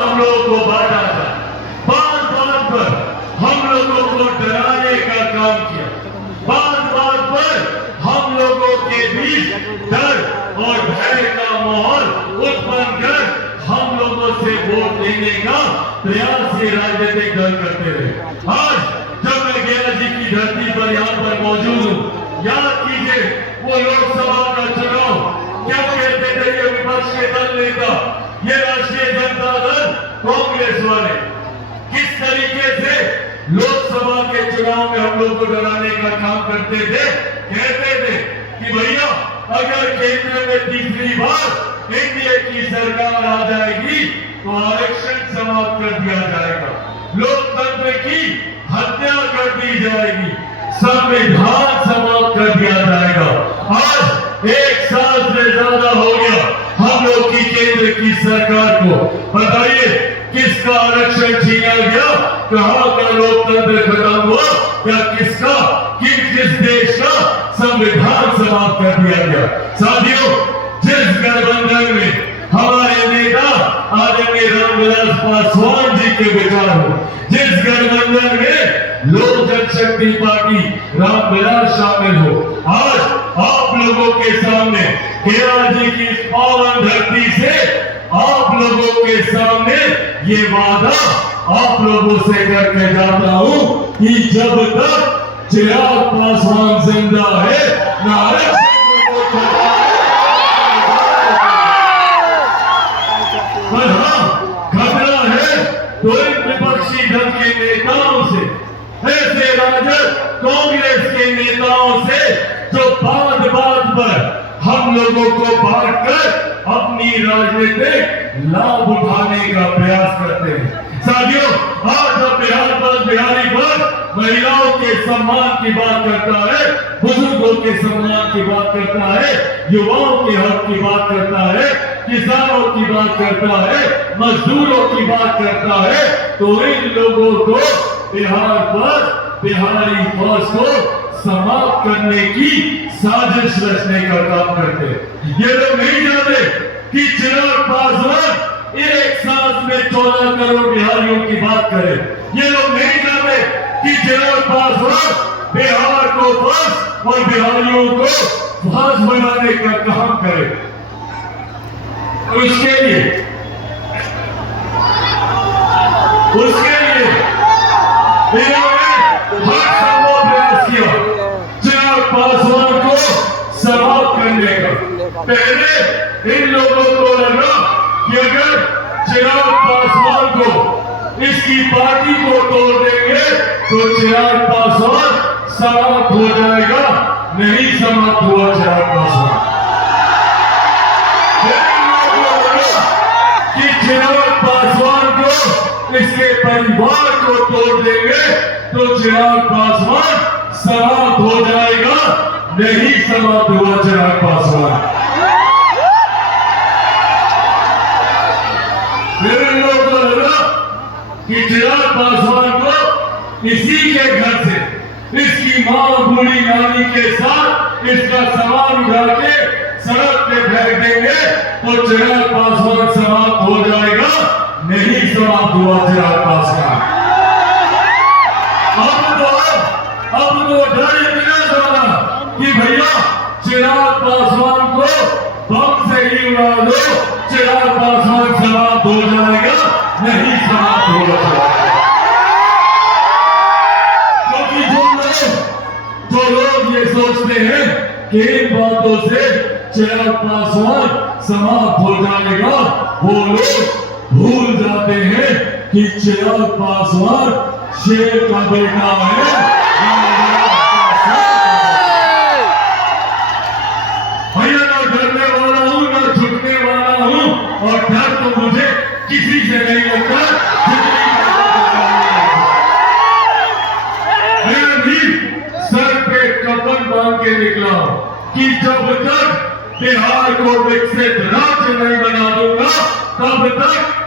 हम लोगों को बांटा था, बात बात पर हम लोगों को डराने का काम किया, बात बात पर हम लोगों के बीच डर और भय का माहौल उत्पन्न कर हम लोगों से वोट लेने का प्रयास ये राजनीतिक दल करते रहे। आज जब मैं गया जी की धरती पर यहाँ पर मौजूद हूँ, याद कीजिए वो लोकसभा का चुनाव क्या कहते थे ये विपक्ष के दल नेता, ये राष्ट्रीय जनता दल कांग्रेस वाले किस तरीके से लोकसभा के चुनाव में हम लोग को डराने का काम करते थे। कहते थे कि भैया अगर केंद्र में तीसरी बार एनडीए की सरकार आ जाएगी तो आरक्षण समाप्त कर दिया जाएगा, लोकतंत्र की हत्या कर दी जाएगी, संविधान समाप्त कर दिया जाएगा। आज एक साल से ज्यादा हो गया हम लोग की केंद्र की सरकार को, बताइए किसका आरक्षण छीना गया, कहां का लोकतंत्र खत्म हुआ, या किसका किस देश का संविधान समाप्त कर दिया गया। साथियों, जिस गठबंधन में हमारे नेता आदरणीय रामविलास पासवान जी के विचार हो, जिस गठबंधन में लोक जनशक्ति पार्टी रामविलास शामिल हो, आज आप लोगों के सामने केरल जी की पावन धरती से आप लोगों के सामने ये वादा आप लोगों से करके जाता हूं कि जब तक चिराग पासवान जिंदा है नारे पर हाँ खतरा है तो इन विपक्षी दल के नेताओं से, ऐसे राजद कांग्रेस के नेताओं से जो बात बात पर हम लोगों को बांटकर अपनी राजनीतिक लाभ उठाने का प्रयास करते हैं। साथियों, आज जब बिहारी पर महिलाओं के सम्मान की बात करता है, बुजुर्गों के सम्मान की बात करता है, युवाओं के हक की बात करता है, किसानों की बात करता है, मजदूरों की बात करता है, तो इन लोगों को बिहार पर बिहारी फौज को समाप्त करने की साजिश रचने का काम करते हैं। ये लोग नहीं जानते कि चिराग पासवान एक सांस में 14 करोड़ बिहारियों की बात करे। ये लोग नहीं जानते कि चिराग पासवान बिहार को बस और बिहारियों को फांस बनाने का काम करे। उसके लिए इन्होंने हर संभव प्रयास किया चिराग पासवान को समाप्त करने का। पहले इन लोगों को लगा कि अगर चिराग पासवान को इसकी पार्टी को तोड़ देंगे तो चिराग पासवान समाप्त हो जाएगा, नहीं समाप्त हुआ चिराग पासवान। कि चिराग पासवान को इसके परिवार को तोड़ देंगे तो चिराग पासवान समाप्त हो जाएगा, नहीं समाप्त हुआ चिराग पासवान। फिर इन लोगों को लगा कि चिराग पासवान को इसी के घर से इसकी मां बूढ़ी नानी के साथ इसका सामान उठा के सड़क पे फेंक देंगे तो चिराग पासवान समाप्त हो जाएगा, नहीं समाप्त हुआ चिराग पासवान। अब तो डर इतना ज्यादा कि भैया चिराग पासवान को बम से ही उड़ा दो, चिराग पासवान समाप्त हो जाएगा, नहीं समाप्त होगा। क्योंकि जो लोग ये सोचते हैं कि इन बातों से चिराग पासवान समाप्त हो जाएगा, वो लोग भूल जाते हैं कि चिराग पासवान शेर का बेटा है। भैया ना डरने वाला हूं ना झुकने वाला हूं, और डर तो मुझे किसी से नहीं लगता। मैं भी सर पे कफन बांध के निकला कि जब तक बिहार को विकसित राज्य नहीं बना दूंगा तब तक